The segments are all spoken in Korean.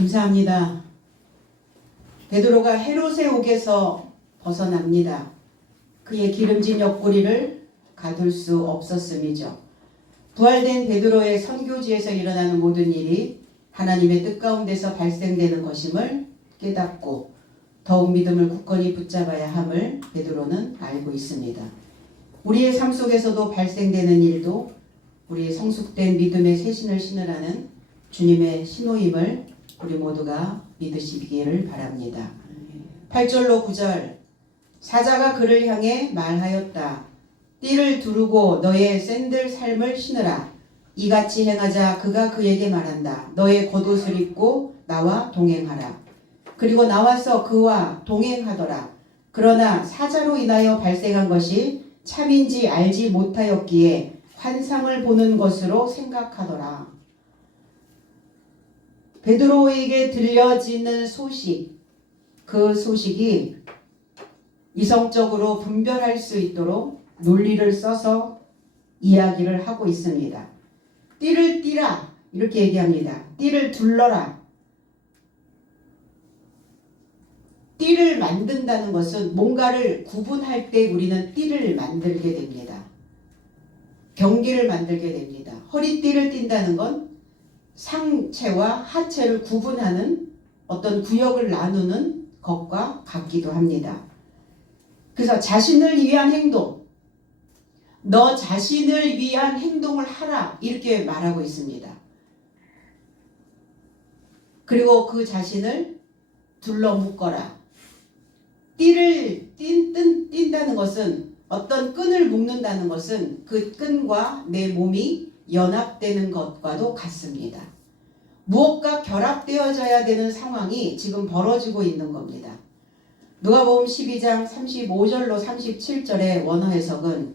감사합니다. 베드로가 헤롯의 옥에서 벗어납니다. 그의 기름진 옆구리를 가둘 수 없었음이죠. 부활된 베드로의 선교지에서 일어나는 모든 일이 하나님의 뜻 가운데서 발생되는 것임을 깨닫고 더욱 믿음을 굳건히 붙잡아야 함을 베드로는 알고 있습니다. 우리의 삶 속에서도 발생되는 일도 우리의 성숙된 믿음의 새신을 신으라는 주님의 신호임을 우리 모두가 믿으시기를 바랍니다. 8절로 9절 사자가 그를 향해 말하였다. 띠를 두르고 너의 샌들 삶을 신으라. 이같이 행하자 그가 그에게 말한다. 너의 겉옷을 입고 나와 동행하라. 그리고 나와서 그와 동행하더라. 그러나 사자로 인하여 발생한 것이 참인지 알지 못하였기에 환상을 보는 것으로 생각하더라. 베드로에게 들려지는 소식, 그 소식이 이성적으로 분별할 수 있도록 논리를 써서 이야기를 하고 있습니다. 띠를 띠라 이렇게 얘기합니다. 띠를 둘러라. 띠를 만든다는 것은 뭔가를 구분할 때 우리는 띠를 만들게 됩니다. 경계를 만들게 됩니다. 허리띠를 띈다는 건 상체와 하체를 구분하는 어떤 구역을 나누는 것과 같기도 합니다. 그래서 자신을 위한 행동, 너 자신을 위한 행동을 하라 이렇게 말하고 있습니다. 그리고 그 자신을 둘러 묶어라. 띠를 띈다는 것은 어떤 끈을 묶는다는 것은 그 끈과 내 몸이 연합되는 것과도 같습니다. 무엇과 결합되어져야 되는 상황이 지금 벌어지고 있는 겁니다. 누가복음 12장 35절로 37절의 원어 해석은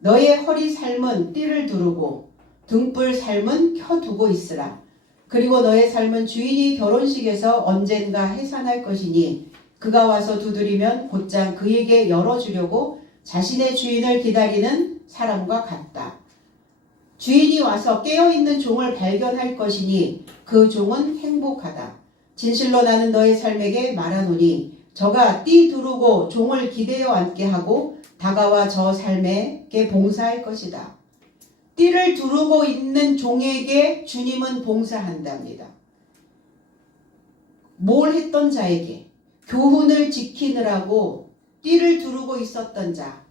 너의 허리 삶은 띠를 두르고 등불 삶은 켜두고 있으라. 그리고 너의 삶은 주인이 결혼식에서 언젠가 해산할 것이니 그가 와서 두드리면 곧장 그에게 열어주려고 자신의 주인을 기다리는 사람과 같다. 주인이 와서 깨어있는 종을 발견할 것이니 그 종은 행복하다. 진실로 나는 너의 삶에게 말하노니 저가 띠 두르고 종을 기대어 앉게 하고 다가와 저 삶에게 봉사할 것이다. 띠를 두르고 있는 종에게 주님은 봉사한답니다. 뭘 했던 자에게 교훈을 지키느라고 띠를 두르고 있었던 자,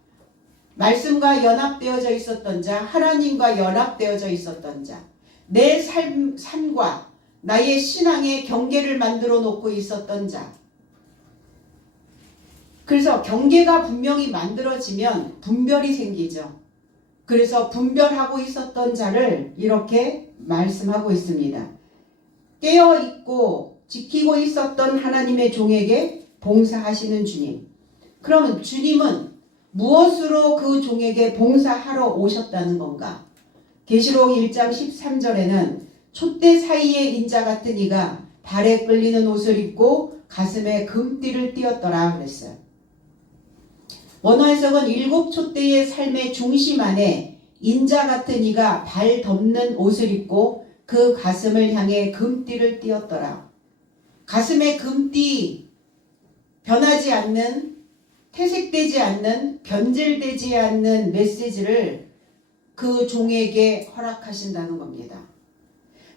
말씀과 연합되어져 있었던 자, 하나님과 연합되어져 있었던 자, 내 삶과 나의 신앙의 경계를 만들어 놓고 있었던 자. 그래서 경계가 분명히 만들어지면 분별이 생기죠. 그래서 분별하고 있었던 자를 이렇게 말씀하고 있습니다. 깨어있고 지키고 있었던 하나님의 종에게 봉사하시는 주님. 그러면 주님은 무엇으로 그 종에게 봉사하러 오셨다는 건가? 계시록 1장 13절에는 촛대 사이에 인자 같은 이가 발에 끌리는 옷을 입고 가슴에 금띠를 띄었더라 그랬어요. 원어 해석은 7 촛대의 삶의 중심 안에 인자 같은 이가 발 덮는 옷을 입고 그 가슴을 향해 금띠를 띄었더라. 가슴에 금띠, 변하지 않는, 퇴색되지 않는, 변질되지 않는 메시지를 그 종에게 허락하신다는 겁니다.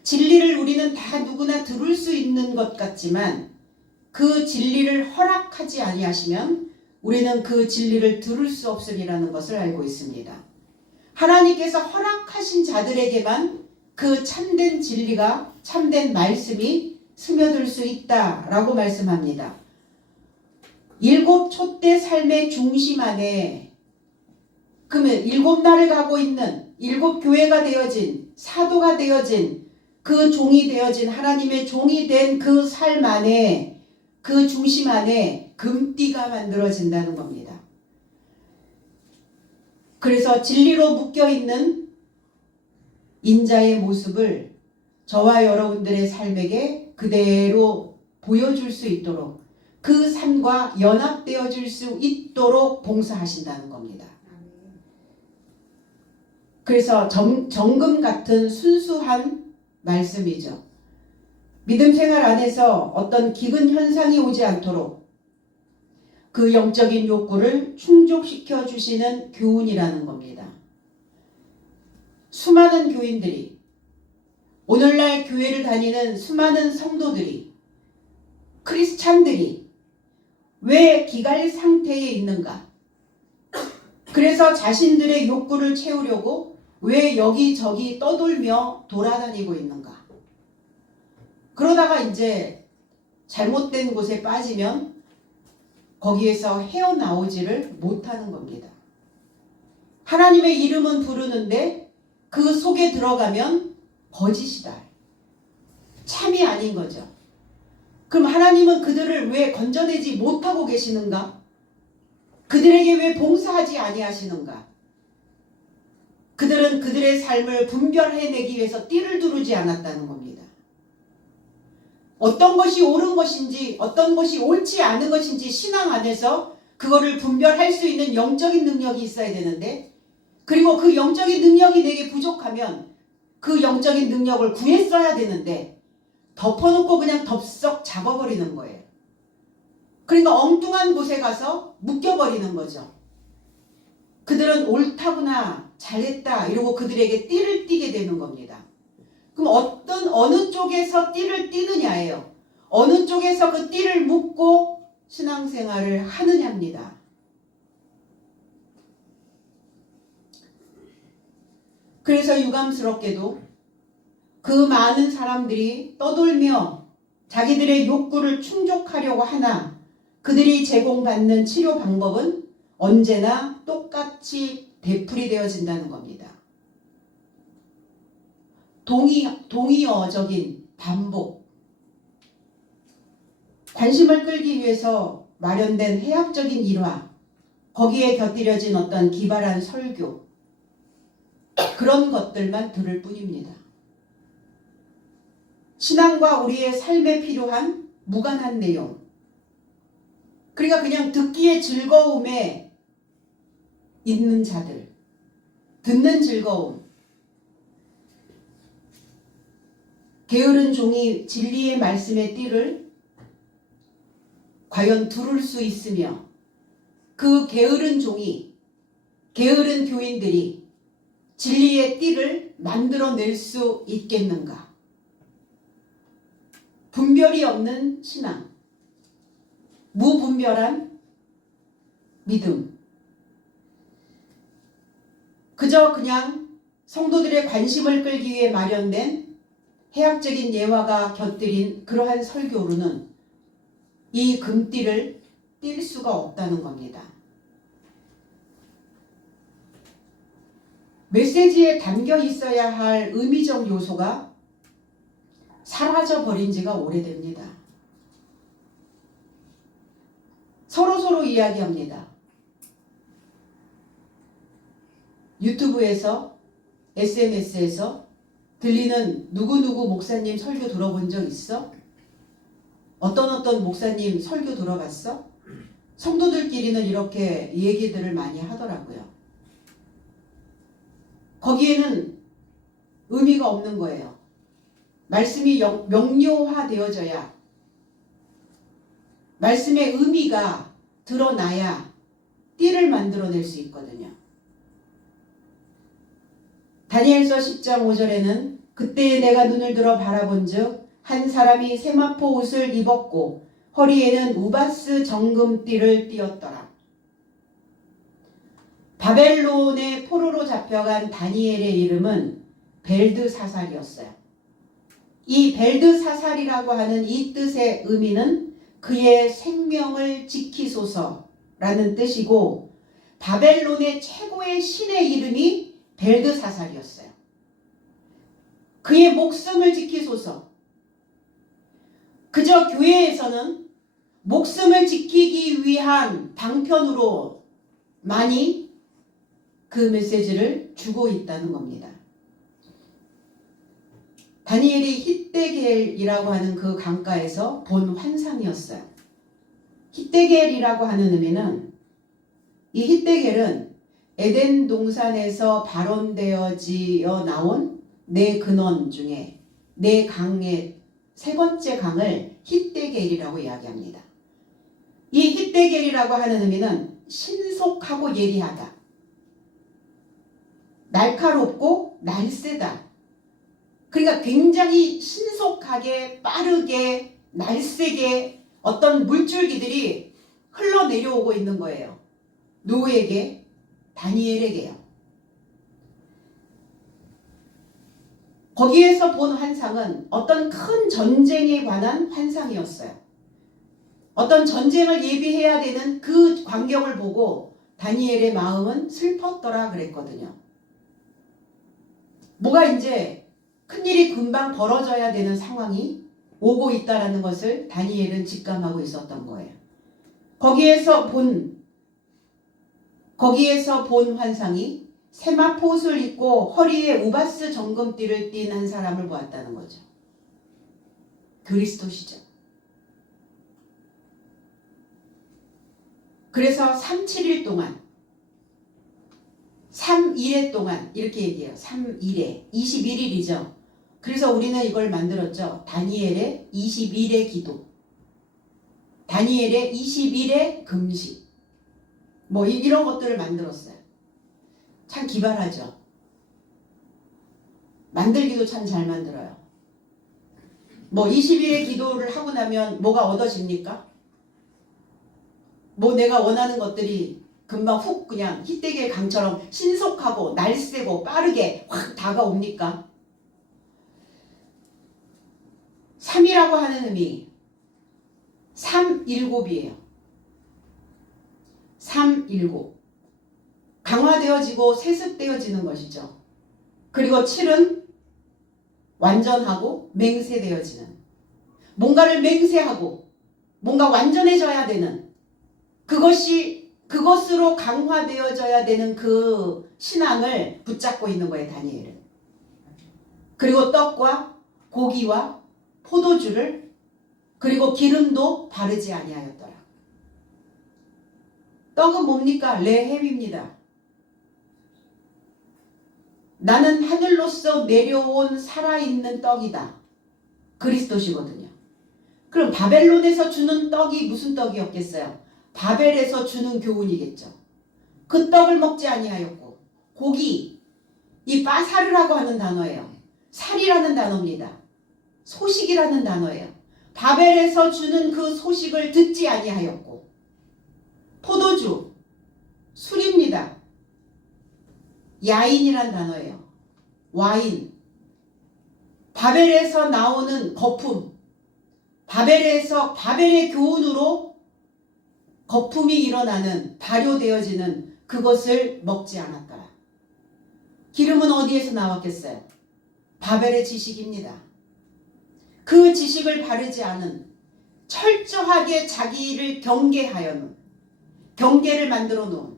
진리를 우리는 다 누구나 들을 수 있는 것 같지만 그 진리를 허락하지 아니하시면 우리는 그 진리를 들을 수 없으리라는 것을 알고 있습니다. 하나님께서 허락하신 자들에게만 그 참된 진리가, 참된 말씀이 스며들 수 있다라고 말씀합니다. 7 촛대 삶의 중심 안에 그러면 7날을 가고 있는 7 교회가 되어진 사도가 되어진 그 종이 되어진 하나님의 종이 된 그 삶 안에 그 중심 안에 금띠가 만들어진다는 겁니다. 그래서 진리로 묶여있는 인자의 모습을 저와 여러분들의 삶에게 그대로 보여줄 수 있도록 그 삶과 연합되어질 수 있도록 봉사하신다는 겁니다. 그래서 정금 같은 순수한 말씀이죠. 믿음 생활 안에서 어떤 기근 현상이 오지 않도록 그 영적인 욕구를 충족시켜 주시는 교훈이라는 겁니다. 수많은 교인들이, 오늘날 교회를 다니는 수많은 성도들이, 크리스찬들이 왜 기갈 상태에 있는가? 그래서 자신들의 욕구를 채우려고 왜 여기저기 떠돌며 돌아다니고 있는가? 그러다가 이제 잘못된 곳에 빠지면 거기에서 헤어나오지를 못하는 겁니다. 하나님의 이름은 부르는데 그 속에 들어가면 거짓이다. 참이 아닌 거죠. 그럼 하나님은 그들을 왜 건져내지 못하고 계시는가? 그들에게 왜 봉사하지 아니하시는가? 그들은 그들의 삶을 분별해내기 위해서 띠를 두르지 않았다는 겁니다. 어떤 것이 옳은 것인지 어떤 것이 옳지 않은 것인지 신앙 안에서 그거를 분별할 수 있는 영적인 능력이 있어야 되는데, 그리고 그 영적인 능력이 내게 부족하면 그 영적인 능력을 구했어야 되는데 덮어놓고 그냥 덥석 잡아버리는 거예요. 그러니까 엉뚱한 곳에 가서 묶여버리는 거죠. 그들은 옳다구나, 잘했다 이러고 그들에게 띠를 띠게 되는 겁니다. 그럼 어느 쪽에서 띠를 띠느냐예요. 어느 쪽에서 그 띠를 묶고 신앙생활을 하느냐입니다. 그래서 유감스럽게도 그 많은 사람들이 떠돌며 자기들의 욕구를 충족하려고 하나 그들이 제공받는 치료 방법은 언제나 똑같이 되풀이되어진다는 겁니다. 동의어적인 반복. 관심을 끌기 위해서 마련된 해학적인 일화, 거기에 곁들여진 어떤 기발한 설교, 그런 것들만 들을 뿐입니다. 신앙과 우리의 삶에 필요한 무관한 내용. 그러니까 그냥 듣기의 즐거움에 있는 자들, 듣는 즐거움. 게으른 종이 진리의 말씀의 띠를 과연 두를 수 있으며 그 게으른 종이, 게으른 교인들이 진리의 띠를 만들어낼 수 있겠는가? 분별이 없는 신앙, 무분별한 믿음, 그저 그냥 성도들의 관심을 끌기 위해 마련된 해학적인 예화가 곁들인 그러한 설교로는 이 금띠를 띌 수가 없다는 겁니다. 메시지에 담겨 있어야 할 의미적 요소가 사라져 버린 지가 오래됩니다. 서로 이야기합니다. 유튜브에서, SNS에서 들리는 누구누구 목사님 설교 들어본 적 있어? 어떤 목사님 설교 들어봤어? 성도들끼리는 이렇게 얘기들을 많이 하더라고요. 거기에는 의미가 없는 거예요. 말씀이 명료화되어져야, 말씀의 의미가 드러나야 띠를 만들어낼 수 있거든요. 다니엘서 10장 5절에는 그때에 내가 눈을 들어 바라본즉 한 사람이 세마포 옷을 입었고 허리에는 우바스 정금띠를 띠었더라. 바벨론의 포로로 잡혀간 다니엘의 이름은 벨드사살이었어요. 이 벨드사살이라고 하는 이 뜻의 의미는 그의 생명을 지키소서라는 뜻이고, 바벨론의 최고의 신의 이름이 벨드사살이었어요. 그의 목숨을 지키소서. 그저 교회에서는 목숨을 지키기 위한 방편으로 많이 그 메시지를 주고 있다는 겁니다. 다니엘이 hitdegel이라고 하는 그 강가에서 본 환상이었어요. hitdegel이라고 하는 의미는, 이 hitdegel은 에덴 동산에서 발원되어지어 나온 네 근원 중에, 네 강의 세 번째 강을 hit대겔이라고 이야기합니다. 이 hit대겔이라고 하는 의미는 신속하고 예리하다. 날카롭고 날쌔다. 그러니까 굉장히 신속하게 빠르게 날쌔게 어떤 물줄기들이 흘러내려오고 있는 거예요. 누구에게? 다니엘에게요. 거기에서 본 환상은 어떤 큰 전쟁에 관한 환상이었어요. 어떤 전쟁을 예비해야 되는 그 광경을 보고 다니엘의 마음은 슬펐더라 그랬거든요. 뭐가 이제 큰일이 금방 벌어져야 되는 상황이 오고 있다는 것을 다니엘은 직감하고 있었던 거예요. 거기에서 본 환상이 세마포옷을 입고 허리에 우바스 정금띠를 띤 한 사람을 보았다는 거죠. 그리스도시죠. 그래서 3-7일 동안 3일에 동안 이렇게 얘기해요. 3일에 21일이죠. 그래서 우리는 이걸 만들었죠. 다니엘의 20일의 기도, 다니엘의 20일의 금식, 뭐 이런 것들을 만들었어요. 참 기발하죠. 만들기도 참 잘 만들어요. 뭐 20일의 기도를 하고 나면 뭐가 얻어집니까? 뭐 내가 원하는 것들이 금방 훅 그냥 hit대겔 강처럼 신속하고 날쌔고 빠르게 확 다가옵니까? 3이라고 하는 의미 3-7이에요. 3-7 강화되어지고 세습되어지는 것이죠. 그리고 7은 완전하고 맹세되어지는, 뭔가를 맹세하고 뭔가 완전해져야 되는, 그것으로 강화되어져야 되는 그 신앙을 붙잡고 있는 거예요, 다니엘은. 그리고 떡과 고기와 포도주를 그리고 기름도 바르지 아니하였더라. 떡은 뭡니까? 레헴입니다. 나는 하늘로서 내려온 살아있는 떡이다. 그리스도시거든요. 그럼 바벨론에서 주는 떡이 무슨 떡이었겠어요? 바벨에서 주는 교훈이겠죠. 그 떡을 먹지 아니하였고, 고기, 이 바사르라고 하는 단어예요. 살이라는 단어입니다. 소식이라는 단어예요. 바벨에서 주는 그 소식을 듣지 아니하였고, 포도주, 술입니다. 야인이란 단어예요. 와인. 바벨에서 나오는 거품. 바벨의 교훈으로 거품이 일어나는, 발효되어지는 그것을 먹지 않았더라. 기름은 어디에서 나왔겠어요? 바벨의 지식입니다. 그 지식을 바르지 않은, 철저하게 자기를 경계를 만들어 놓은,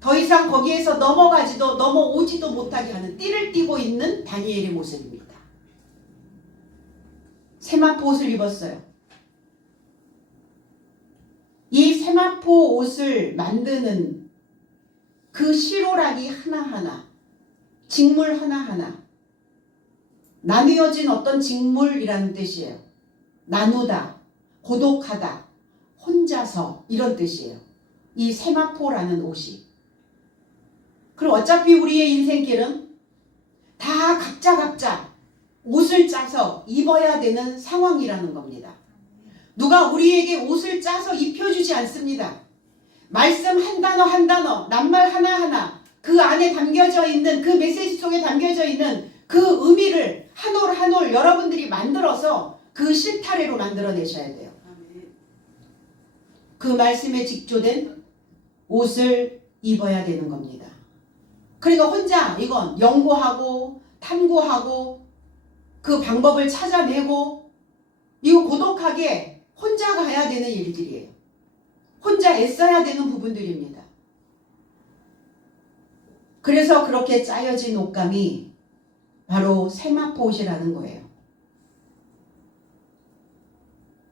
더 이상 거기에서 넘어오지도 못하게 하는, 띠를 띠고 있는 다니엘의 모습입니다. 세마포 옷을 입었어요. 이 세마포 옷을 만드는 그 시로라기 하나하나, 직물 하나하나, 나뉘어진 어떤 직물이라는 뜻이에요. 나누다, 고독하다, 혼자서, 이런 뜻이에요. 이 세마포라는 옷이. 그럼 어차피 우리의 인생길은 다 각자 옷을 짜서 입어야 되는 상황이라는 겁니다. 누가 우리에게 옷을 짜서 입혀주지 않습니다. 말씀 한 단어, 낱말 하나하나, 그 안에 담겨져 있는, 그 메시지 속에 담겨져 있는 그 의미를 한 올 여러분들이 만들어서 그 실타래로 만들어내셔야 돼요. 그 말씀에 직조된 옷을 입어야 되는 겁니다. 그러니까 혼자 이건 연구하고 탐구하고 그 방법을 찾아내고, 이거 고독하게 혼자 가야 되는 일들이에요. 혼자 애써야 되는 부분들입니다. 그래서 그렇게 짜여진 옷감이 바로 세마포 옷이라는 거예요.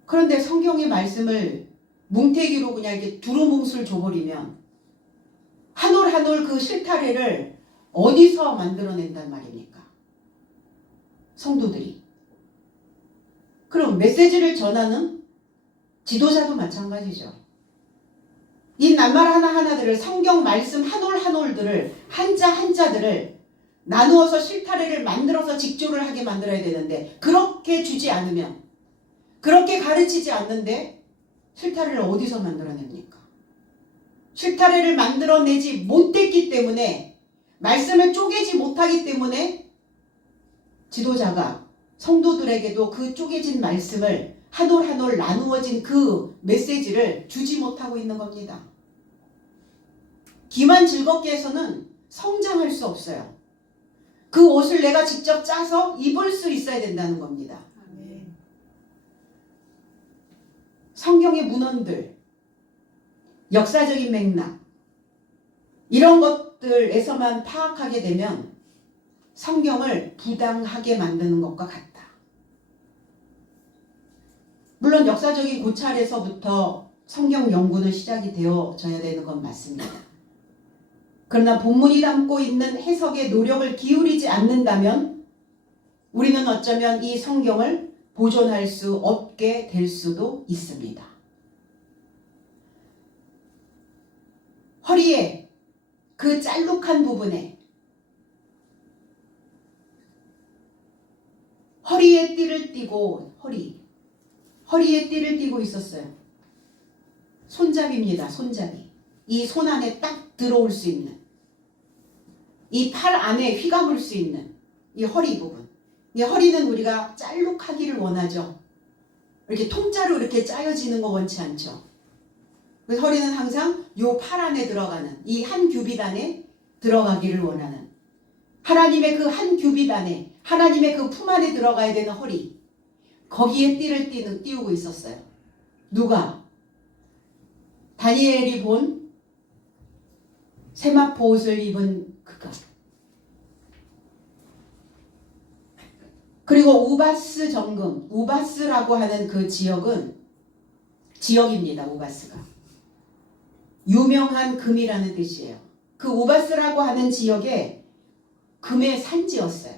그런데 성경의 말씀을 뭉태기로 그냥 이렇게 두루뭉술 줘버리면 한 올 그 실타래를 어디서 만들어낸단 말입니까? 성도들이. 그럼 메시지를 전하는 지도자도 마찬가지죠. 이 낱말 하나하나들을, 성경 말씀 한 올 한 올들을, 한자 한자들을 나누어서 실타래를 만들어서 직조를 하게 만들어야 되는데, 그렇게 주지 않으면, 그렇게 가르치지 않는데 실타래를 어디서 만들어냅니까? 실타래를 만들어내지 못했기 때문에, 말씀을 쪼개지 못하기 때문에 지도자가 성도들에게도 그 쪼개진 말씀을 한 올 한 올 나누어진 그 메시지를 주지 못하고 있는 겁니다. 귀만 즐겁게 해서는 성장할 수 없어요. 그 옷을 내가 직접 짜서 입을 수 있어야 된다는 겁니다. 성경의 문헌들, 역사적인 맥락, 이런 것들에서만 파악하게 되면 성경을 부당하게 만드는 것과 같다. 물론 역사적인 고찰에서부터 성경 연구는 시작이 되어져야 되는 건 맞습니다. 그러나 본문이 담고 있는 해석에 노력을 기울이지 않는다면 우리는 어쩌면 이 성경을 보존할 수 없게 될 수도 있습니다. 허리에 그 짤룩한 부분에 허리에 띠를 띠고 허리에 띠를 띠고 있었어요. 손잡이입니다. 손잡이. 이 손 안에 딱 들어올 수 있는, 이 팔 안에 휘감을 수 있는 이 허리 부분. 이 허리는 우리가 짤룩하기를 원하죠. 이렇게 통짜로 이렇게 짜여지는 거 원치 않죠. 그래서 허리는 항상 요 팔 안에 들어가는, 이 한 규빗 안에 들어가기를 원하는, 하나님의 그 한 규빗 안에, 하나님의 그 품 안에 들어가야 되는 허리, 거기에 띠를 띄우고 있었어요. 누가? 다니엘이 본 세마포 옷을 입은 그가. 그리고 우바스 정금, 우바스라고 하는 그 지역입니다. 우바스가 유명한 금이라는 뜻이에요. 그 우바스라고 하는 지역에 금의 산지였어요.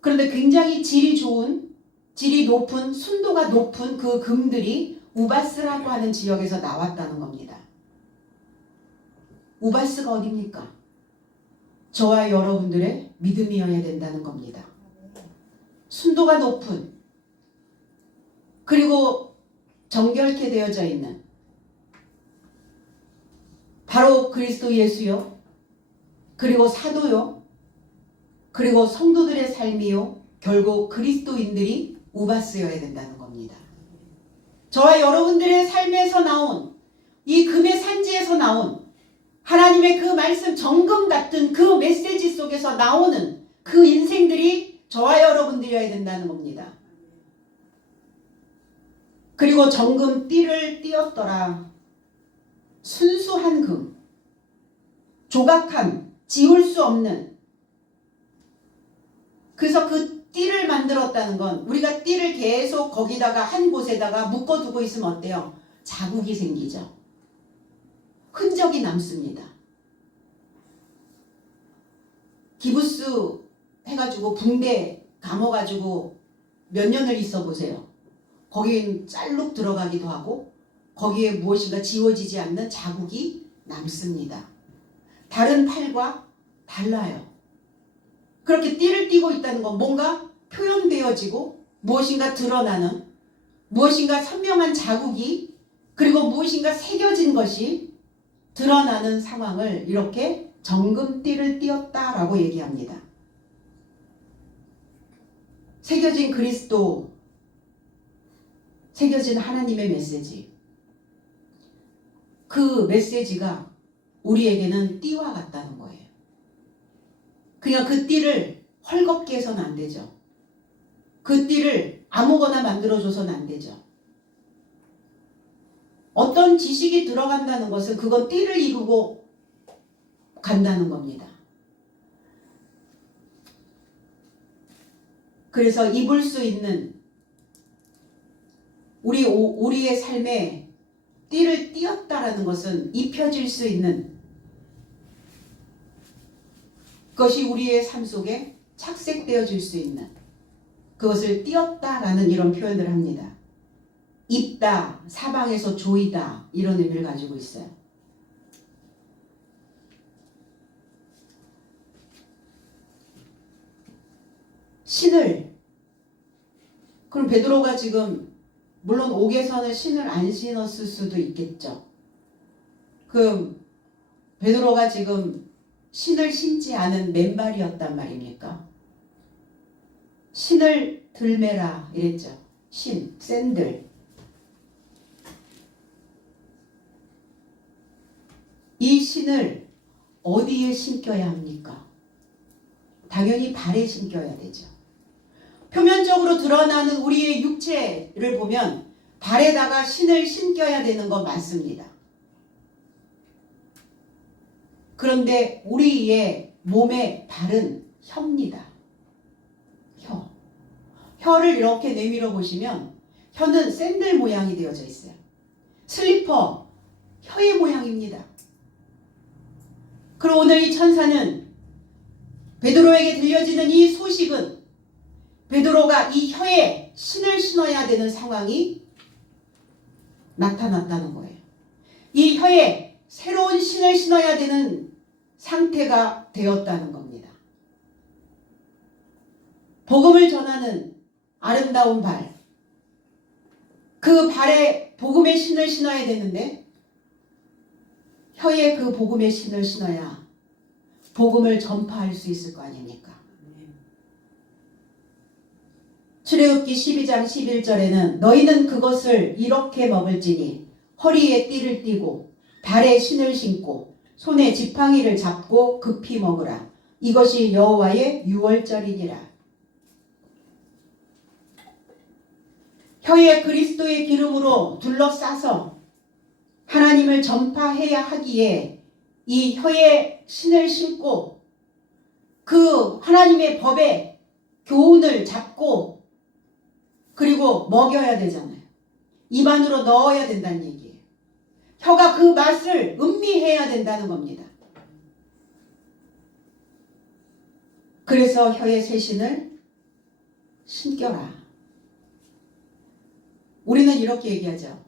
그런데 굉장히 질이 높은, 순도가 높은 그 금들이 우바스라고 하는 지역에서 나왔다는 겁니다. 우바스가 어디입니까? 저와 여러분들의 믿음이어야 된다는 겁니다. 순도가 높은, 그리고 정결케 되어져 있는, 바로 그리스도 예수요, 그리고 사도요, 그리고 성도들의 삶이요, 결국 그리스도인들이 우바스여야 된다는 겁니다. 저와 여러분들의 삶에서 나온, 이 금의 산지에서 나온 하나님의 그 말씀, 정금 같은 그 메시지 속에서 나오는 그 인생들이 저와 여러분들이어야 된다는 겁니다. 그리고 정금 띠를 띄었더라. 순수한 금, 조각한, 지울 수 없는. 그래서 그 띠를 만들었다는 건, 우리가 띠를 계속 거기다가 한 곳에다가 묶어두고 있으면 어때요? 자국이 생기죠. 흔적이 남습니다. 기부스 해가지고 붕대 감아가지고 몇 년을 있어 보세요. 거긴 짤룩 들어가기도 하고 거기에 무엇인가 지워지지 않는 자국이 남습니다. 다른 팔과 달라요. 그렇게 띠를 띠고 있다는 건 뭔가 표현되어지고 무엇인가 드러나는, 무엇인가 선명한 자국이, 그리고 무엇인가 새겨진 것이 드러나는 상황을 이렇게 정금띠를 띄었다라고 얘기합니다. 새겨진 그리스도, 새겨진 하나님의 메시지, 그 메시지가 우리에게는 띠와 같다는 거예요. 그냥 그 띠를 헐겁게 해서는 안 되죠. 그 띠를 아무거나 만들어줘서는 안 되죠. 어떤 지식이 들어간다는 것은 그건 띠를 이루고 간다는 겁니다. 그래서 입을 수 있는, 우리의 삶에 띠를 띄었다라는 것은 입혀질 수 있는 것이 우리의 삶 속에 착색되어질 수 있는, 그것을 띄었다라는 이런 표현을 합니다. 입다, 사방에서 조이다 이런 의미를 가지고 있어요. 신을, 그럼 베드로가 지금 물론 옥에서는 신을 안 신었을 수도 있겠죠. 그 베드로가 지금 신을 신지 않은 맨발이었단 말입니까? 신을 들매라 이랬죠. 신, 샌들. 이 신을 어디에 신겨야 합니까? 당연히 발에 신겨야 되죠. 표면적으로 드러나는 우리의 육체를 보면 발에다가 신을 신겨야 되는 건 맞습니다. 그런데 우리의 몸의 발은 혀입니다. 혀. 혀를 이렇게 내밀어 보시면 혀는 샌들 모양이 되어져 있어요. 슬리퍼, 혀의 모양입니다. 그럼 오늘 이 천사는 베드로에게 들려지는 이 소식은 베드로가 이 혀에 신을 신어야 되는 상황이 나타났다는 거예요. 이 혀에 새로운 신을 신어야 되는 상태가 되었다는 겁니다. 복음을 전하는 아름다운 발. 그 발에 복음의 신을 신어야 되는데 혀에 그 복음의 신을 신어야 복음을 전파할 수 있을 거 아닙니까? 출애굽기 12장 11절에는 너희는 그것을 이렇게 먹을지니 허리에 띠를 띠고 발에 신을 신고 손에 지팡이를 잡고 급히 먹으라. 이것이 여호와의 유월절이니라. 혀에 그리스도의 기름으로 둘러싸서 하나님을 전파해야 하기에 이 혀에 신을 신고 그 하나님의 법의 교훈을 잡고 그리고 먹여야 되잖아요. 입 안으로 넣어야 된다는 얘기예요. 혀가 그 맛을 음미해야 된다는 겁니다. 그래서 혀에 새 신을 신겨라. 우리는 이렇게 얘기하죠.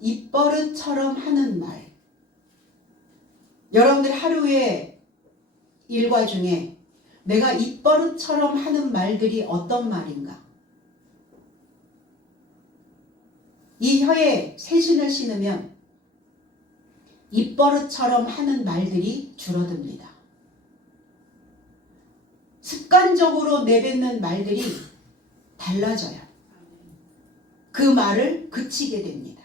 입버릇처럼 하는 말. 여러분들 하루의 일과 중에 내가 입버릇처럼 하는 말들이 어떤 말인가? 이 혀에 새 신을 신으면 입버릇처럼 하는 말들이 줄어듭니다. 습관적으로 내뱉는 말들이 달라져요. 그 말을 그치게 됩니다.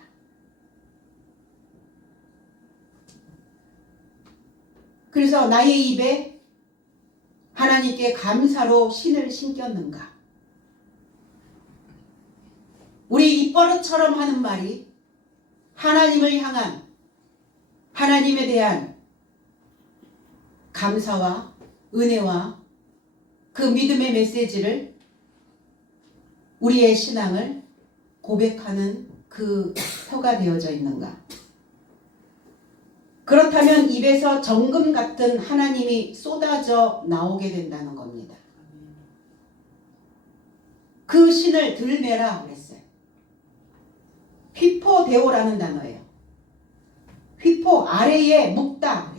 그래서 나의 입에 하나님께 감사로 신을 신겼는가? 우리 입버릇처럼 하는 말이 하나님을 향한 하나님에 대한 감사와 은혜와 그 믿음의 메시지를 우리의 신앙을 고백하는 그 혀가 되어져 있는가? 그렇다면 입에서 정금 같은 하나님이 쏟아져 나오게 된다는 겁니다. 그 신을 들매라 그랬어요. 휘포데오라는 단어예요. 휘포, 아래에 묶다.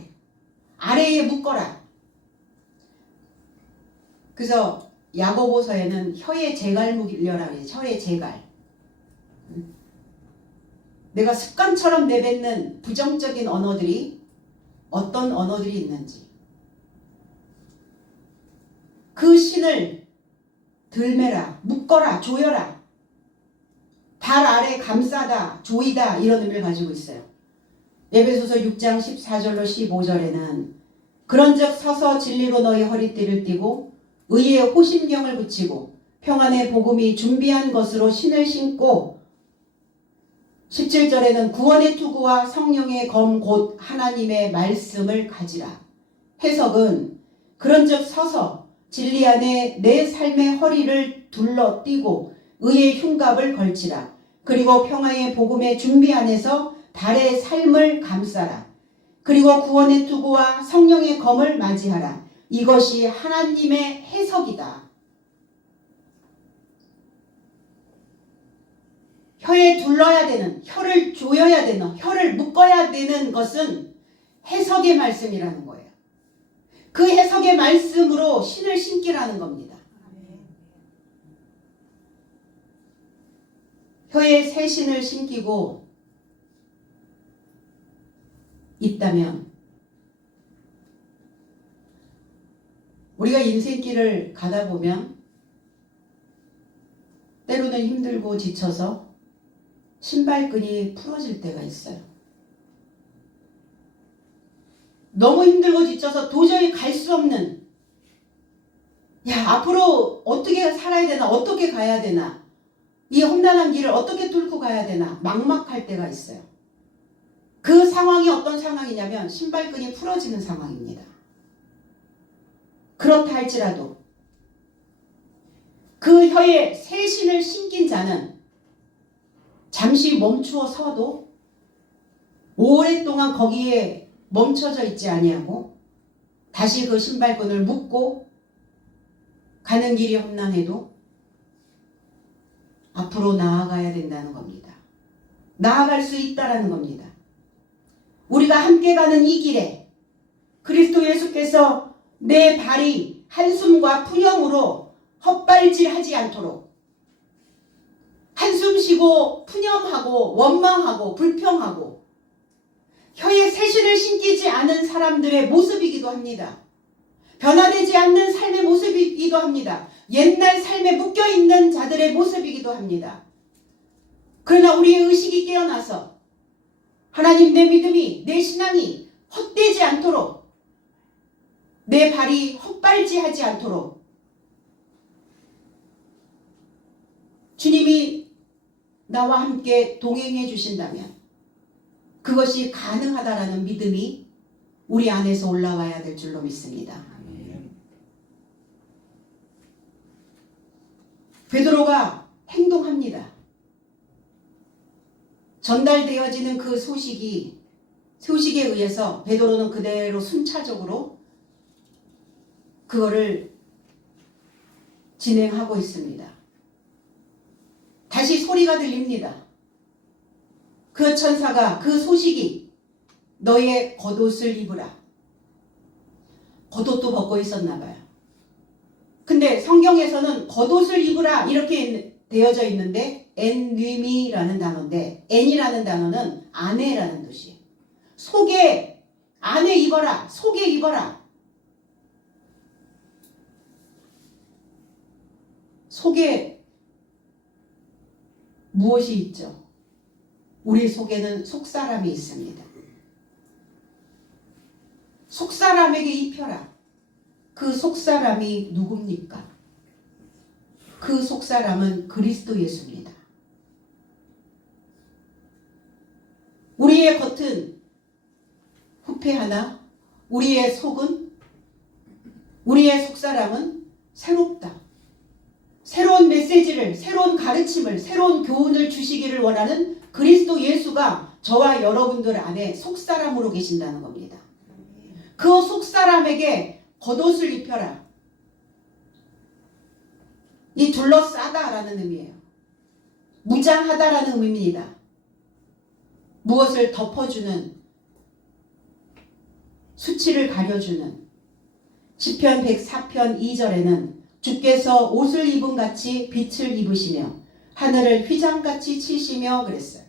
아래에 묶어라. 그래서 야고보서에는 혀에 재갈 묶으려라 그래요. 혀에 재갈. 내가 습관처럼 내뱉는 부정적인 언어들이 어떤 언어들이 있는지 그 신을 들매라, 묶어라, 조여라. 발 아래 감싸다, 조이다 이런 의미를 가지고 있어요. 에베소서 6장 14절로 15절에는 그런즉 서서 진리로 너희 허리띠를 띠고 의의 호심경을 붙이고 평안의 복음이 준비한 것으로 신을 신고 17절에는 구원의 투구와 성령의 검 곧 하나님의 말씀을 가지라. 해석은 그런즉 서서 진리 안에 내 삶의 허리를 둘러띠고 의의 흉갑을 걸치라. 그리고 평화의 복음의 준비 안에서 발의 삶을 감싸라. 그리고 구원의 투구와 성령의 검을 맞이하라. 이것이 하나님의 해석이다. 혀에 둘러야 되는, 혀를 조여야 되는, 혀를 묶어야 되는 것은 해석의 말씀이라는 거예요. 그 해석의 말씀으로 신을 신기라는 겁니다. 혀에 새 신을 신기고 있다면 우리가 인생길을 가다 보면 때로는 힘들고 지쳐서 신발끈이 풀어질 때가 있어요. 너무 힘들고 지쳐서 도저히 갈 수 없는, 앞으로 어떻게 살아야 되나, 어떻게 가야 되나, 이 험난한 길을 어떻게 뚫고 가야 되나 막막할 때가 있어요. 그 상황이 어떤 상황이냐면 신발끈이 풀어지는 상황입니다. 그렇다 할지라도 그 혀에 새 신을 신긴 자는 잠시 멈추어 서도 오랫동안 거기에 멈춰져 있지 아니하고 다시 그 신발끈을 묶고 가는 길이 험난해도 앞으로 나아가야 된다는 겁니다. 나아갈 수 있다라는 겁니다. 우리가 함께 가는 이 길에 그리스도 예수께서 내 발이 한숨과 푸념으로 헛발질하지 않도록, 한숨 쉬고 푸념하고 원망하고 불평하고 혀에 새신을 신기지 않은 사람들의 모습이기도 합니다. 변화되지 않는 삶의 모습이기도 합니다. 옛날 삶에 묶여있는 자들의 모습이기도 합니다. 그러나 우리의 의식이 깨어나서 하나님, 내 믿음이, 내 신앙이 헛되지 않도록, 내 발이 헛발질하지 않도록 주님이 나와 함께 동행해 주신다면 그것이 가능하다라는 믿음이 우리 안에서 올라와야 될 줄로 믿습니다. 베드로가 행동합니다. 전달되어지는 그 소식에 의해서 베드로는 그대로 순차적으로 그거를 진행하고 있습니다. 다시 소리가 들립니다. 그 천사가 그 소식이 너의 겉옷을 입으라. 겉옷도 벗고 있었나 봐요. 근데 성경에서는 겉옷을 입으라 이렇게 되어져 있는데 엔뉘미라는 단어인데, 엔이라는 단어는 안에라는 뜻이에요. 속에, 안에 입어라, 속에 입어라. 속에 무엇이 있죠? 우리 속에는 속사람이 있습니다. 속사람에게 입혀라. 그 속사람이 누굽니까? 그 속사람은 그리스도 예수입니다. 우리의 겉은 후패하나 우리의 속은, 우리의 속사람은 새롭다. 새로운 메시지를, 새로운 가르침을, 새로운 교훈을 주시기를 원하는 그리스도 예수가 저와 여러분들 안에 속사람으로 계신다는 겁니다. 그 속사람에게 겉옷을 입혀라. 이 둘러싸다라는 의미예요. 무장하다라는 의미입니다. 무엇을 덮어주는, 수치를 가려주는. 시편 104편 2절에는 주께서 옷을 입은 같이 빛을 입으시며 하늘을 휘장같이 치시며 그랬어요.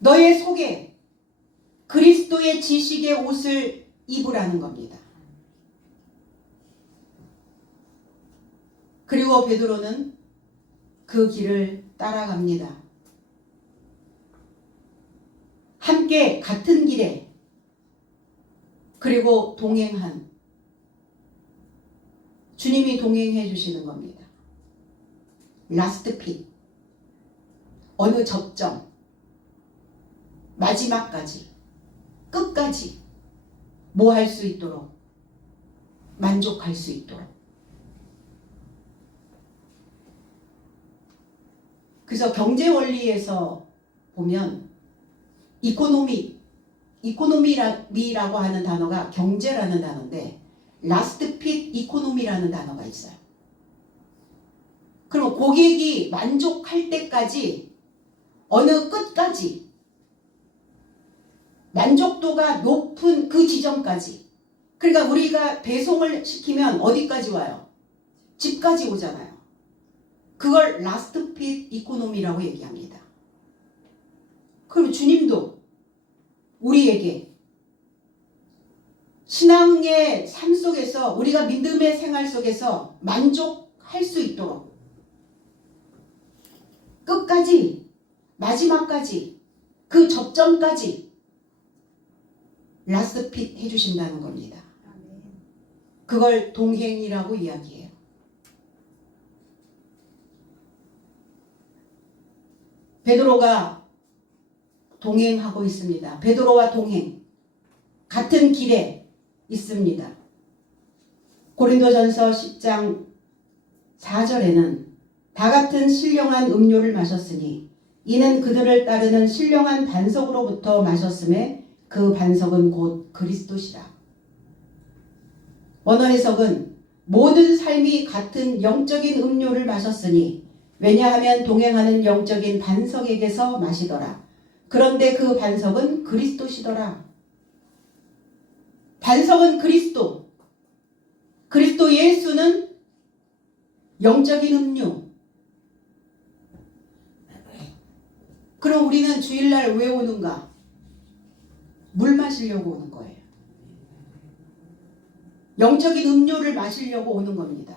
너의 속에 그리스도의 지식의 옷을 입으라는 겁니다. 그리고 베드로는 그 길을 따라갑니다. 함께 같은 길에, 그리고 동행한 주님이 동행해 주시는 겁니다. 라스트 핏, 어느 접점, 마지막까지, 끝까지 뭐 할 수 있도록, 만족할 수 있도록. 그래서 경제 원리에서 보면 이코노미라고 하는 단어가 경제라는 단어인데 라스트 핏 이코노미라는 단어가 있어요. 그럼 고객이 만족할 때까지 어느 끝까지 만족도가 높은 그 지점까지. 그러니까 우리가 배송을 시키면 어디까지 와요? 집까지 오잖아요. 그걸 라스트 핏 이코노미라고 얘기합니다. 그럼 주님도 우리에게 신앙의 삶 속에서 우리가 믿음의 생활 속에서 만족할 수 있도록 끝까지 마지막까지 그 접점까지 라스트 핏 해주신다는 겁니다. 그걸 동행이라고 이야기해요. 베드로가 동행하고 있습니다. 베드로와 동행 같은 길에 있습니다. 고린도전서 10장 4절에는 다 같은 신령한 음료를 마셨으니 이는 그들을 따르는 신령한 반석으로부터 마셨음에 그 반석은 곧 그리스도시라. 원어 해석은 모든 삶이 같은 영적인 음료를 마셨으니 왜냐하면 동행하는 영적인 반석에게서 마시더라. 그런데 그 반석은 그리스도시더라. 반석은 그리스도. 그리스도 예수는 영적인 음료. 그럼 우리는 주일날 왜 오는가? 물 마시려고 오는 거예요. 영적인 음료를 마시려고 오는 겁니다.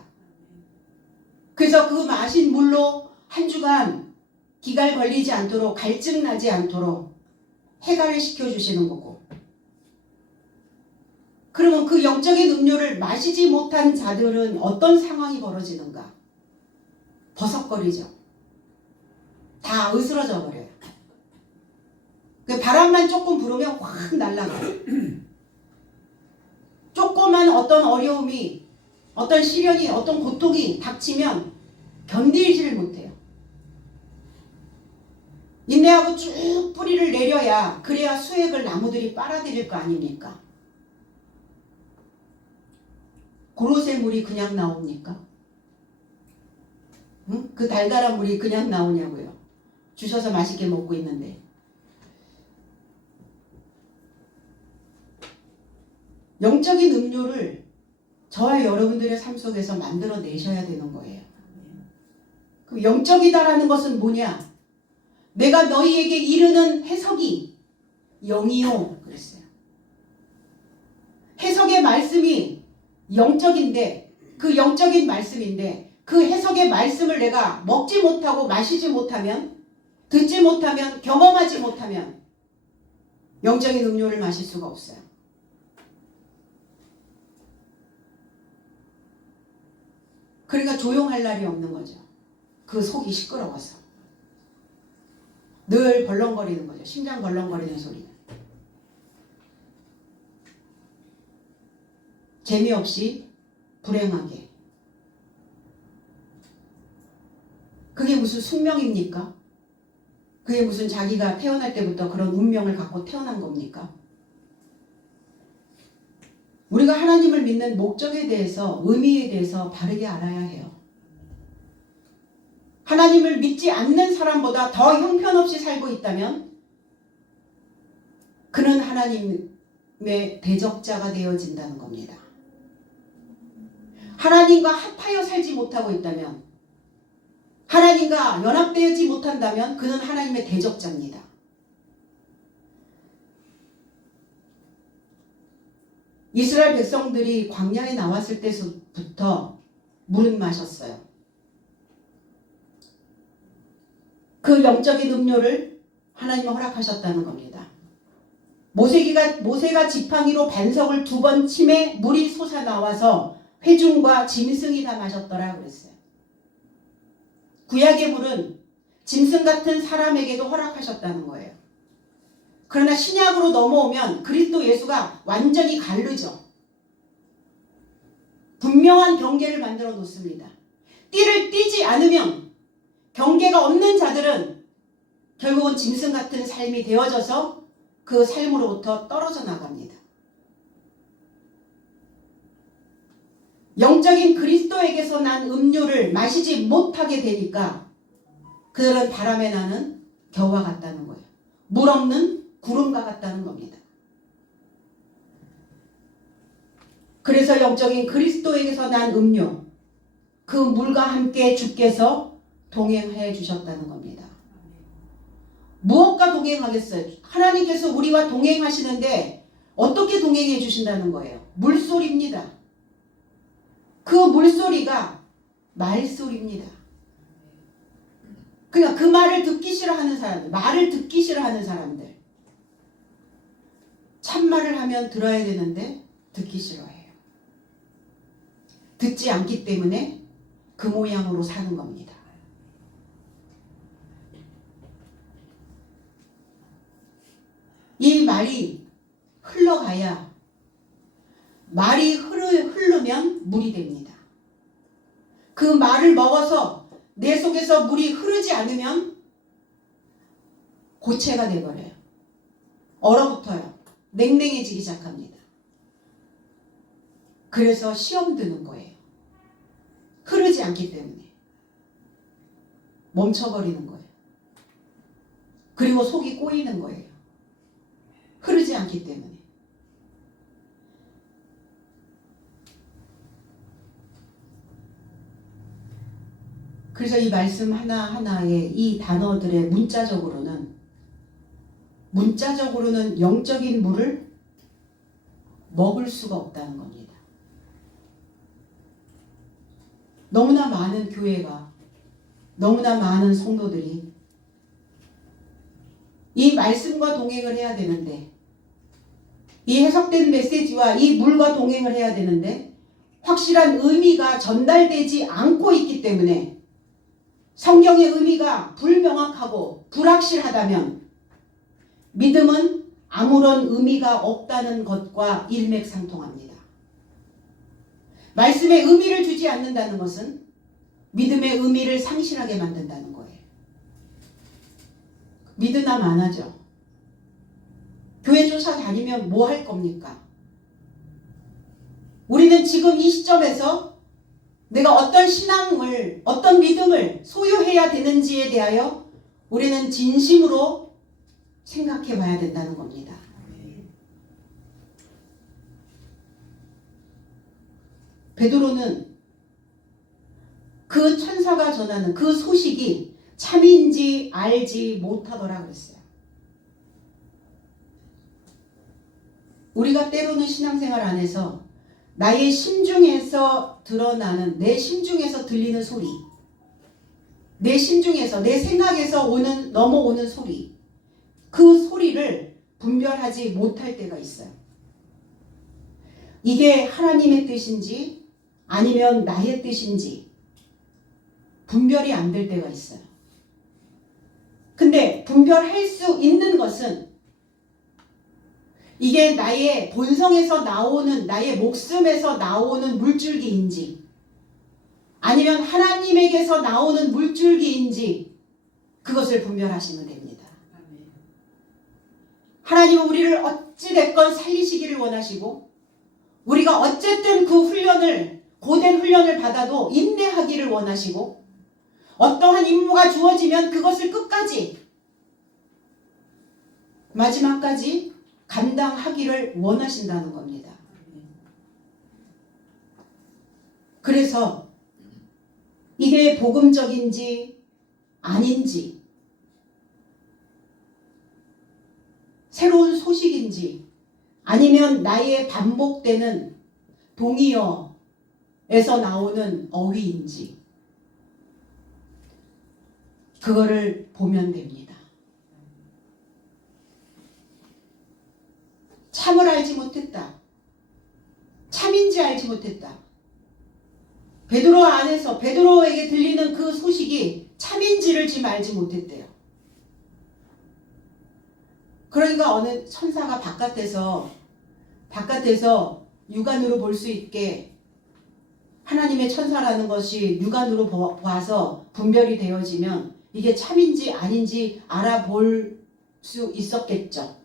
그래서 그 마신 물로 한 주간 기갈 걸리지 않도록 갈증 나지 않도록 해갈을 시켜주시는 거고, 그러면 그 영적인 음료를 마시지 못한 자들은 어떤 상황이 벌어지는가? 버석거리죠. 다 으스러져 버려요. 바람만 조금 불으면 확 날아가요. 조그만 어떤 어려움이, 어떤 시련이, 어떤 고통이 닥치면 견디지를 못해요. 인내하고 쭉 뿌리를 내려야, 그래야 수액을 나무들이 빨아들일 거 아닙니까? 고로쇠 물이 그냥 나옵니까? 응? 그 달달한 물이 그냥 나오냐고요. 주셔서 맛있게 먹고 있는데. 영적인 음료를 저와 여러분들의 삶 속에서 만들어내셔야 되는 거예요. 그 영적이다라는 것은 뭐냐? 내가 너희에게 이르는 해석이 영이요 그랬어요. 해석의 말씀이 영적인데, 그 영적인 말씀인데 그 해석의 말씀을 내가 먹지 못하고 마시지 못하면, 듣지 못하면, 경험하지 못하면 영적인 음료를 마실 수가 없어요. 그러니까 조용할 날이 없는 거죠. 그 속이 시끄러워서. 늘 벌렁거리는 거죠. 심장 벌렁거리는 소리는. 재미없이 불행하게. 그게 무슨 숙명입니까? 그게 무슨 자기가 태어날 때부터 그런 운명을 갖고 태어난 겁니까? 우리가 하나님을 믿는 목적에 대해서, 의미에 대해서 바르게 알아야 해요. 하나님을 믿지 않는 사람보다 더 형편없이 살고 있다면 그는 하나님의 대적자가 되어진다는 겁니다. 하나님과 합하여 살지 못하고 있다면, 하나님과 연합되지 못한다면 그는 하나님의 대적자입니다. 이스라엘 백성들이 광야에 나왔을 때부터 물은 마셨어요. 그 영적인 음료를 하나님은 허락하셨다는 겁니다. 모세가 지팡이로 반석을 2번 치매 물이 솟아나와서 회중과 짐승이 다 마셨더라 그랬어요. 구약의 물은 짐승 같은 사람에게도 허락하셨다는 거예요. 그러나 신약으로 넘어오면 그리스도 예수가 완전히 가르죠. 분명한 경계를 만들어 놓습니다. 띠를 띠지 않으면, 경계가 없는 자들은 결국은 짐승 같은 삶이 되어져서 그 삶으로부터 떨어져 나갑니다. 영적인 그리스도에게서 난 음료를 마시지 못하게 되니까 그들은 바람에 나는 겨와 같다는 거예요. 물 없는 구름과 같다는 겁니다. 그래서 영적인 그리스도에게서 난 음료, 그 물과 함께 주께서 동행해 주셨다는 겁니다. 무엇과 동행하겠어요? 하나님께서 우리와 동행하시는데 어떻게 동행해 주신다는 거예요? 물소리입니다. 그 물소리가 말소리입니다. 그러니까 그 말을 듣기 싫어하는 사람들, 말을 듣기 싫어하는 사람들, 참말을 하면 들어야 되는데 듣기 싫어해요. 듣지 않기 때문에 그 모양으로 사는 겁니다. 이 말이 흘러가야, 말이 흐르면 물이 됩니다. 그 말을 먹어서 내 속에서 물이 흐르지 않으면 고체가 돼버려요. 얼어붙어요. 냉랭해지기 시작합니다. 그래서 시험 드는 거예요. 흐르지 않기 때문에 멈춰버리는 거예요. 그리고 속이 꼬이는 거예요. 흐르지 않기 때문에. 그래서 이 말씀 하나하나의 이 단어들의 문자적으로는 영적인 물을 먹을 수가 없다는 겁니다. 너무나 많은 교회가, 너무나 많은 성도들이 이 말씀과 동행을 해야 되는데, 이 해석된 메시지와 이 물과 동행을 해야 되는데 확실한 의미가 전달되지 않고 있기 때문에, 성경의 의미가 불명확하고 불확실하다면 믿음은 아무런 의미가 없다는 것과 일맥상통합니다. 말씀에 의미를 주지 않는다는 것은 믿음의 의미를 상실하게 만든다는 거예요. 믿으나 마나죠. 교회 쫓아다니면 뭐 할 겁니까? 우리는 지금 이 시점에서 내가 어떤 신앙을, 어떤 믿음을 소유해야 되는지에 대하여 우리는 진심으로 생각해 봐야 된다는 겁니다. 베드로는 그 천사가 전하는 그 소식이 참인지 알지 못하더라 그랬어요. 우리가 때로는 신앙생활 안에서 나의 심중에서 드러나는, 내 심중에서 들리는 소리, 내 심중에서, 내 생각에서 넘어오는 소리, 그 소리를 분별하지 못할 때가 있어요. 이게 하나님의 뜻인지 아니면 나의 뜻인지 분별이 안 될 때가 있어요. 근데 분별할 수 있는 것은 이게 나의 본성에서 나오는, 나의 목숨에서 나오는 물줄기인지 아니면 하나님에게서 나오는 물줄기인지 그것을 분별하시면 됩니다. 하나님은 우리를 어찌됐건 살리시기를 원하시고, 우리가 어쨌든 그 훈련을, 고된 훈련을 받아도 인내하기를 원하시고, 어떠한 임무가 주어지면 그것을 끝까지, 마지막까지 감당하기를 원하신다는 겁니다. 그래서 이게 복음적인지 아닌지, 새로운 소식인지 아니면 나의 반복되는 동의어에서 나오는 어휘인지 그거를 보면 됩니다. 참을 알지 못했다. 참인지 알지 못했다. 베드로 안에서 베드로에게 들리는 그 소식이 참인지를 지금 알지 못했대요. 그러니까 어느 천사가 바깥에서 육안으로 볼 수 있게, 하나님의 천사라는 것이 육안으로 봐서 분별이 되어지면 이게 참인지 아닌지 알아볼 수 있었겠죠.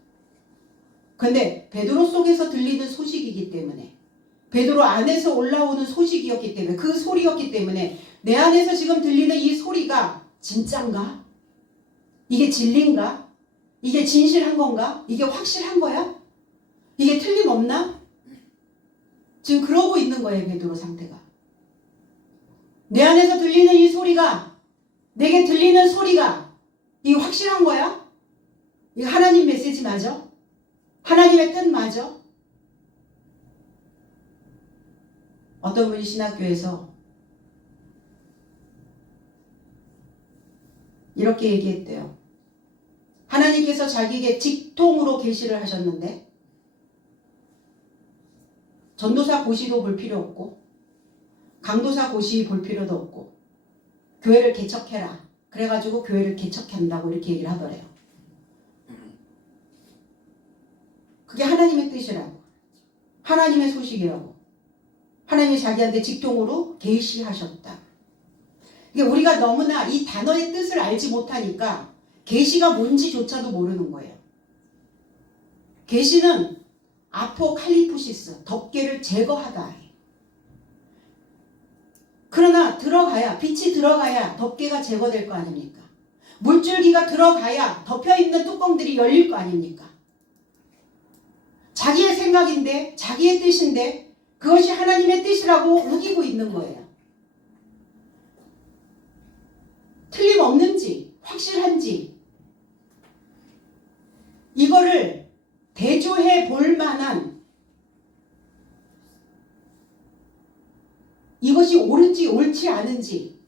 근데 베드로 속에서 들리는 소식이기 때문에 베드로 안에서 올라오는 소식이었기 때문에, 그 소리였기 때문에 내 안에서 지금 들리는 이 소리가 진짠가? 이게 진리인가? 이게 진실한 건가? 이게 확실한 거야? 이게 틀림없나? 지금 그러고 있는 거예요, 베드로 상태가. 내 안에서 들리는 이 소리가, 내게 들리는 소리가 이게 확실한 거야? 이거 하나님 메시지 맞아? 하나님의 뜻 맞아? 어떤 분이 신학교에서 이렇게 얘기했대요. 하나님께서 자기에게 직통으로 계시를 하셨는데 전도사 고시도 볼 필요 없고 강도사 고시 볼 필요도 없고 교회를 개척해라. 그래가지고 교회를 개척한다고 이렇게 얘기를 하더래요. 그게 하나님의 뜻이라고. 하나님의 소식이라고. 하나님이 자기한테 직통으로 계시하셨다. 이게 우리가 너무나 이 단어의 뜻을 알지 못하니까 계시가 뭔지조차도 모르는 거예요. 계시는 아포칼리푸시스, 덮개를 제거하다. 그러나 들어가야, 빛이 들어가야 덮개가 제거될 거 아닙니까? 물줄기가 들어가야 덮여있는 뚜껑들이 열릴 거 아닙니까? 자기의 생각인데, 자기의 뜻인데 그것이 하나님의 뜻이라고 우기고 있는 거예요. 틀림없는지, 확실한지 이거를 대조해 볼 만한, 이것이 옳은지 옳지 않은지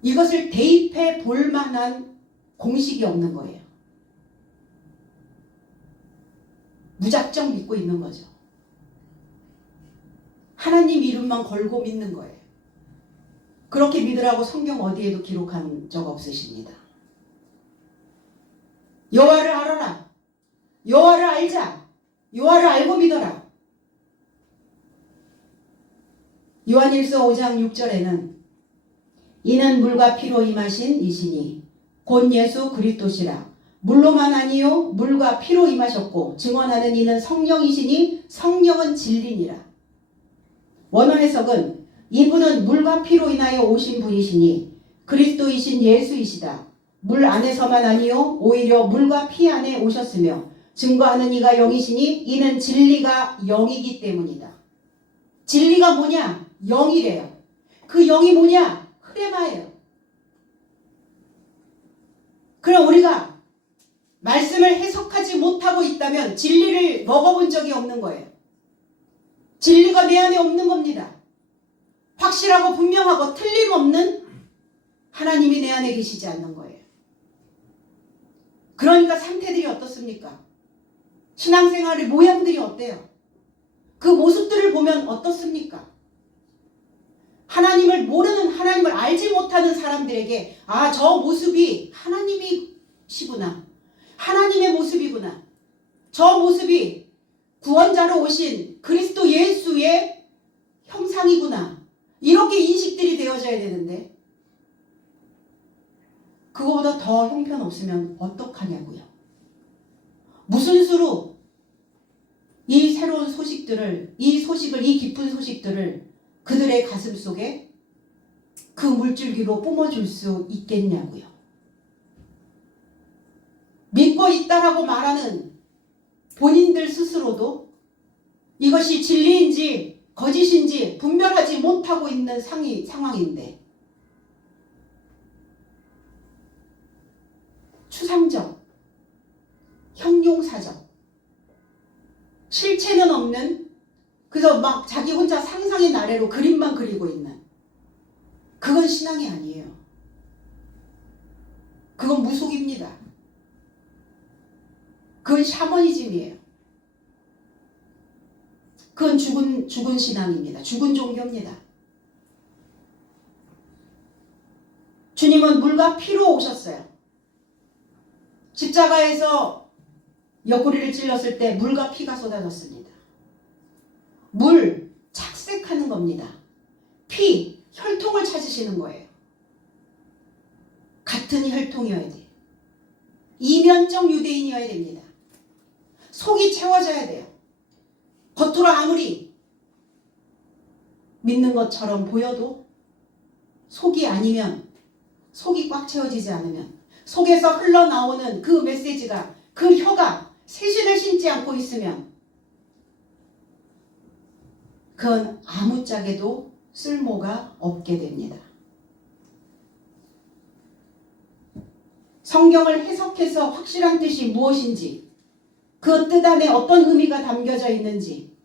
이것을 대입해 볼 만한 공식이 없는 거예요. 무작정 믿고 있는 거죠. 하나님 이름만 걸고 믿는 거예요. 그렇게 믿으라고 성경 어디에도 기록한 적 없으십니다. 여호와를 알아라. 여호와를 알자. 여호와를 알고 믿어라. 요한일서 5장 6절에는 이는 물과 피로 임하신 이시니 곧 예수 그리스도시라. 물로만 아니요 물과 피로 임하셨고 증언하는 이는 성령이시니 성령은 진리니라. 원어 해석은 이분은 물과 피로 인하여 오신 분이시니 그리스도이신 예수이시다. 물 안에서만 아니요 오히려 물과 피 안에 오셨으며 증거하는 이가 영이시니 이는 진리가 영이기 때문이다. 진리가 뭐냐? 영이래요. 그 영이 뭐냐? 흐레마예요. 그럼 우리가 말씀을 해석하지 못하고 있다면 진리를 먹어본 적이 없는 거예요. 진리가 내 안에 없는 겁니다. 확실하고 분명하고 틀림없는 하나님이 내 안에 계시지 않는 거예요. 그러니까 상태들이 어떻습니까? 신앙생활의 모양들이 어때요? 그 모습들을 보면 어떻습니까? 하나님을 모르는, 하나님을 알지 못하는 사람들에게 아, 저 모습이 하나님이시구나. 하나님의 모습이구나. 저 모습이 구원자로 오신 그리스도 예수의 형상이구나. 이렇게 인식들이 되어져야 되는데 그거보다 더 형편없으면 어떡하냐고요. 무슨 수로 이 새로운 소식들을, 이 소식을, 이 깊은 소식들을 그들의 가슴 속에 그 물줄기로 뿜어줄 수 있겠냐고요. 믿고 있다라고 말하는 본인들 스스로도 이것이 진리인지 거짓인지 분별하지 못하고 있는 상황인데 추상적, 형용사적, 실체는 없는, 그래서 막 자기 혼자 상상의 나래로 그림만 그리고 있는, 그건 신앙이 아니에요. 그건 무속입니다. 그건 샤머니즘이에요. 그건 죽은 신앙입니다. 죽은 종교입니다. 주님은 물과 피로 오셨어요. 십자가에서 옆구리를 찔렀을 때 물과 피가 쏟아졌습니다. 물, 착색하는 겁니다. 피, 혈통을 찾으시는 거예요. 같은 혈통이어야 돼. 이면적 유대인이어야 됩니다. 속이 채워져야 돼요. 겉으로 아무리 믿는 것처럼 보여도 속이 아니면, 속이 꽉 채워지지 않으면, 속에서 흘러나오는 그 메시지가, 그 혀가 새신을 신지 않고 있으면 그건 아무짝에도 쓸모가 없게 됩니다. 성경을 해석해서 확실한 뜻이 무엇인지, 그 뜻 안에 어떤 의미가 담겨져 있는지,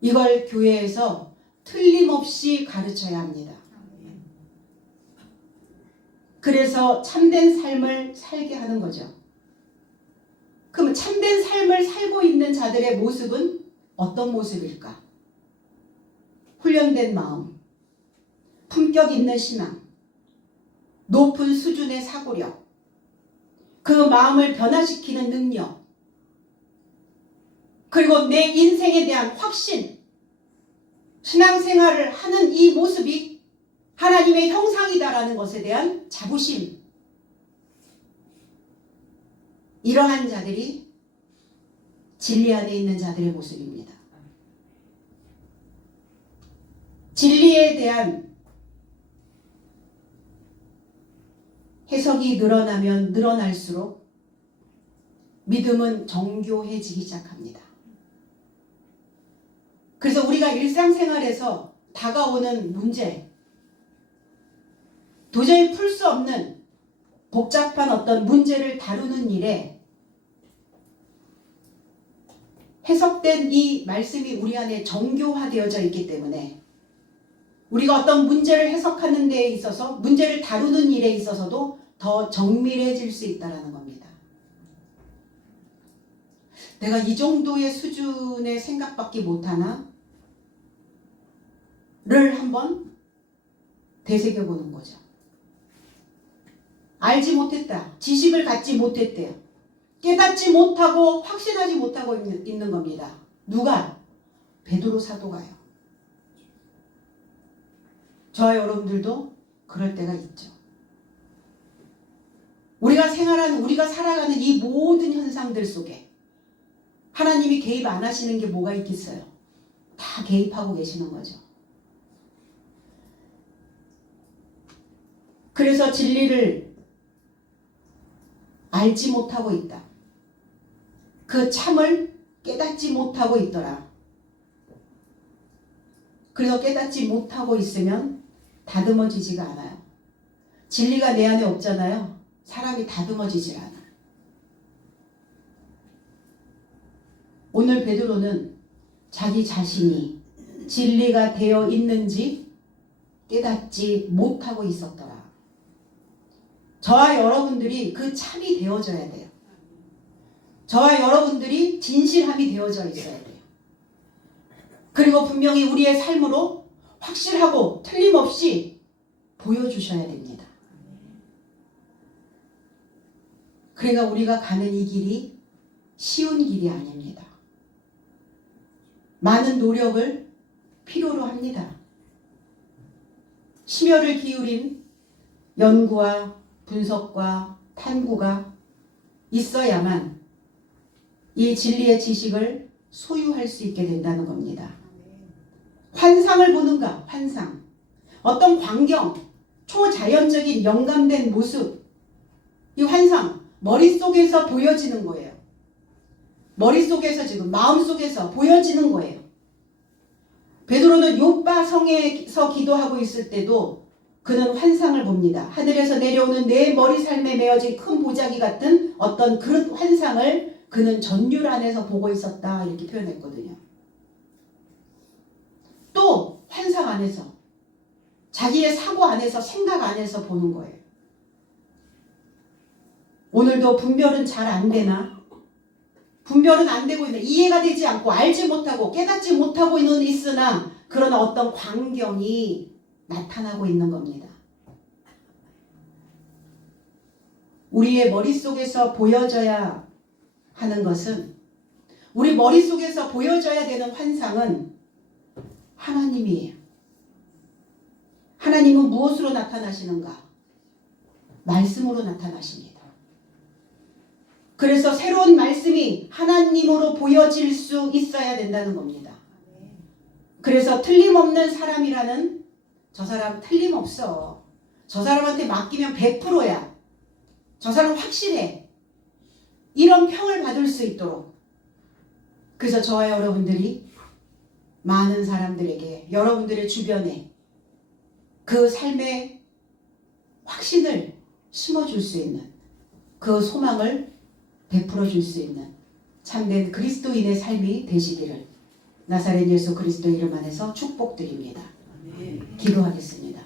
이걸 교회에서 틀림없이 가르쳐야 합니다. 그래서 참된 삶을 살게 하는 거죠. 그럼 참된 삶을 살고 있는 자들의 모습은 어떤 모습일까? 훈련된 마음, 품격 있는 신앙, 높은 수준의 사고력, 그 마음을 변화시키는 능력, 그리고 내 인생에 대한 확신, 신앙생활을 하는 이 모습이 하나님의 형상이다라는 것에 대한 자부심, 이러한 자들이 진리 안에 있는 자들의 모습입니다. 진리에 대한 해석이 늘어나면 늘어날수록 믿음은 정교해지기 시작합니다. 그래서 우리가 일상생활에서 다가오는 문제, 도저히 풀 수 없는 복잡한 어떤 문제를 다루는 일에 해석된 이 말씀이 우리 안에 정교화되어져 있기 때문에 우리가 어떤 문제를 해석하는 데에 있어서, 문제를 다루는 일에 있어서도 더 정밀해질 수 있다는 겁니다. 내가 이 정도의 수준의 생각밖에 못하나? 를 한번 되새겨보는 거죠. 알지 못했다. 지식을 갖지 못했대요. 깨닫지 못하고 확신하지 못하고 있는 겁니다. 누가? 베드로 사도가요. 저와 여러분들도 그럴 때가 있죠. 우리가 살아가는 이 모든 현상들 속에 하나님이 개입 안 하시는 게 뭐가 있겠어요? 다 개입하고 계시는 거죠. 그래서 진리를 알지 못하고 있다. 그 참을 깨닫지 못하고 있더라. 그래서 깨닫지 못하고 있으면 다듬어지지가 않아요. 진리가 내 안에 없잖아요. 사람이 다듬어지질 않아. 오늘 베드로는 자기 자신이 진리가 되어 있는지 깨닫지 못하고 있었더라. 저와 여러분들이 그 참이 되어져야 돼요. 저와 여러분들이 진실함이 되어져 있어야 돼요. 그리고 분명히 우리의 삶으로 확실하고 틀림없이 보여주셔야 됩니다. 그러니까 우리가 가는 이 길이 쉬운 길이 아닙니다. 많은 노력을 필요로 합니다. 심혈을 기울인 연구와 분석과 탐구가 있어야만 이 진리의 지식을 소유할 수 있게 된다는 겁니다. 환상을 보는가? 환상. 어떤 광경, 초자연적인 영감된 모습, 이 환상, 머릿속에서 보여지는 거예요. 머릿속에서 지금 마음속에서 보여지는 거예요. 베드로는 요빠 성에서 기도하고 있을 때도 그는 환상을 봅니다. 하늘에서 내려오는 내 머리 삶에 메어진 큰 보자기 같은 어떤 그런 환상을 그는 전율 안에서 보고 있었다, 이렇게 표현했거든요. 또 환상 안에서, 자기의 사고 안에서, 생각 안에서 보는 거예요. 오늘도 분별은 잘 안 되나? 분별은 안 되고 있나? 이해가 되지 않고 알지 못하고 깨닫지 못하고 있으나 그러나 어떤 광경이 나타나고 있는 겁니다. 우리의 머릿속에서 보여져야 하는 것은, 우리 머릿속에서 보여져야 되는 환상은 하나님이에요. 하나님은 무엇으로 나타나시는가? 말씀으로 나타나십니다. 그래서 새로운 말씀이 하나님으로 보여질 수 있어야 된다는 겁니다. 그래서 틀림없는 사람이라는, 저 사람 틀림없어, 저 사람한테 맡기면 100%야, 저 사람 확실해, 이런 평을 받을 수 있도록, 그래서 저와 여러분들이 많은 사람들에게, 여러분들의 주변에 그 삶의 확신을 심어줄 수 있는, 그 소망을 베풀어 줄 수 있는 참된 그리스도인의 삶이 되시기를 나사렛 예수 그리스도 이름 안에서 축복드립니다. 기도하겠습니다.